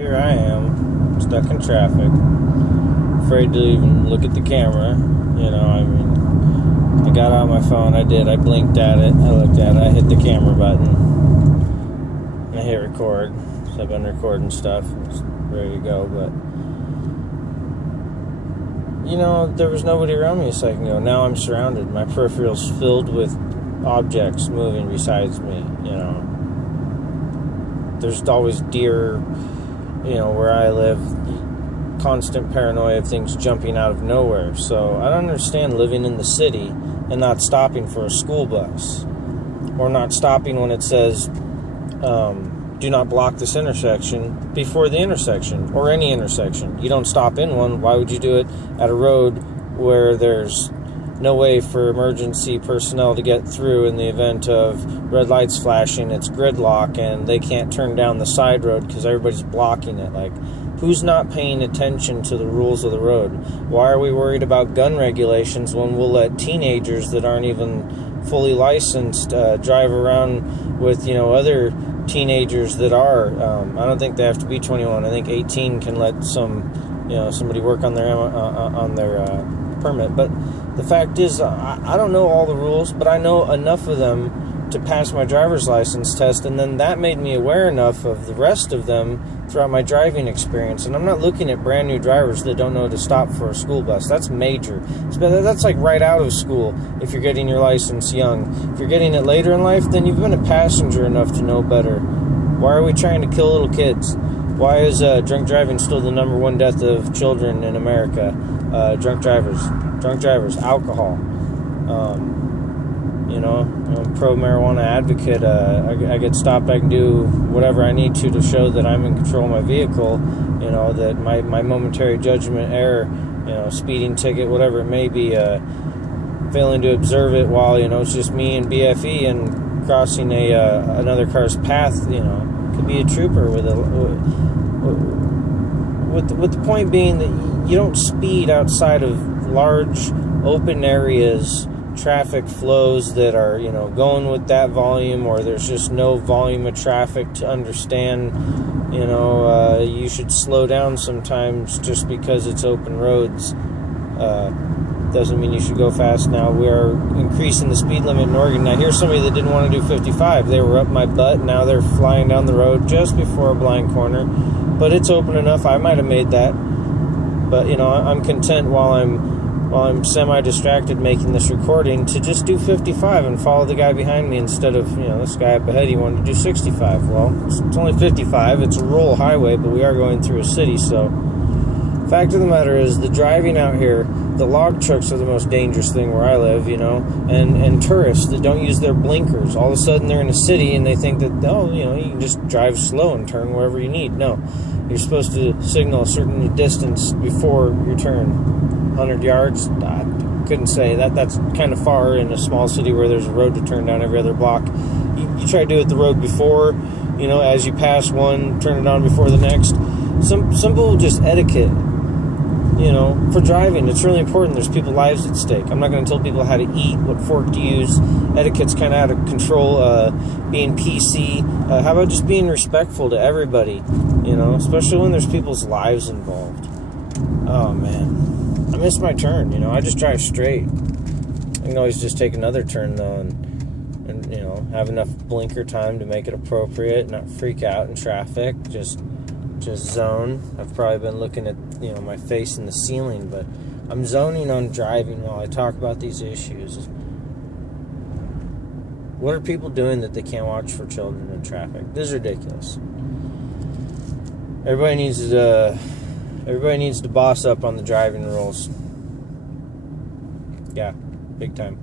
Here I am, stuck in traffic, afraid to even look at the camera. I got out my phone, I blinked at it, I looked at it, I hit the camera button, and I hit record. So I've been recording stuff, it's ready to go, but there was nobody around me a second ago. Now I'm surrounded. My peripheral's filled with objects moving besides me. There's always deer, where I live, constant paranoia of things jumping out of nowhere. So I don't understand living in the city and not stopping for a school bus, or not stopping when it says do not block this intersection before the intersection, or any intersection. You don't stop in one. Why would you do it at a road where there's no way for emergency personnel to get through in the event of red lights flashing? It's gridlock and they can't turn down the side road because everybody's blocking it. Like, who's not paying attention to the rules of the road? Why are we worried about gun regulations when we'll let teenagers that aren't even fully licensed drive around with other teenagers that are? I don't think they have to be 21. I think 18 can let somebody work on their permit. But the fact is, I don't know all the rules, but I know enough of them to pass my driver's license test, and then that made me aware enough of the rest of them throughout my driving experience. And I'm not looking at brand new drivers that don't know to stop for a school bus. That's major. That's like right out of school if you're getting your license young. If you're getting it later in life, then you've been a passenger enough to know better. Why are we trying to kill little kids? Why is drunk driving still the number one death of children in America? Drunk drivers, alcohol. I'm a pro-marijuana advocate. I get stopped, I can do whatever I need to show that I'm in control of my vehicle, that my momentary judgment error, speeding ticket, whatever it may be, failing to observe it while, it's just me and BFE and crossing another car's path, could be a trooper with the point being that you don't speed outside of large open areas, traffic flows that are going with that volume, or there's just no volume of traffic to understand you should slow down sometimes just because it's open roads. Doesn't mean you should go fast. Now we are increasing the speed limit in Oregon. Now here's somebody that didn't want to do 55. They were up my butt. Now they're flying down the road just before a blind corner, but it's open enough. I might have made that, but I'm content while I'm semi-distracted making this recording to just do 55 and follow the guy behind me instead of, this guy up ahead, he wanted to do 65. Well, it's only 55. It's a rural highway, but we are going through a city. So fact of the matter is, the driving out here, the log trucks are the most dangerous thing where I live, and tourists that don't use their blinkers. All of a sudden they're in a city and they think that, you can just drive slow and turn wherever you need. No, you're supposed to signal a certain distance before your turn. 100 yards, I couldn't say that. That's kind of far in a small city where there's a road to turn down every other block. You try to do it the road before, as you pass one, turn it on before the next. Some people just etiquette, for driving. It's really important. There's people's lives at stake. I'm not going to tell people how to eat, what fork to use. Etiquette's kind of out of control. Being PC. How about just being respectful to everybody, especially when there's people's lives involved. Oh, man. I missed my turn, I just drive straight. I can always just take another turn, though, and have enough blinker time to make it appropriate, not freak out in traffic, just zone. I've probably been looking at, my face in the ceiling, but I'm zoning on driving while I talk about these issues. What are people doing that they can't watch for children in traffic? This is ridiculous. Everybody needs to boss up on the driving rules. Yeah, big time.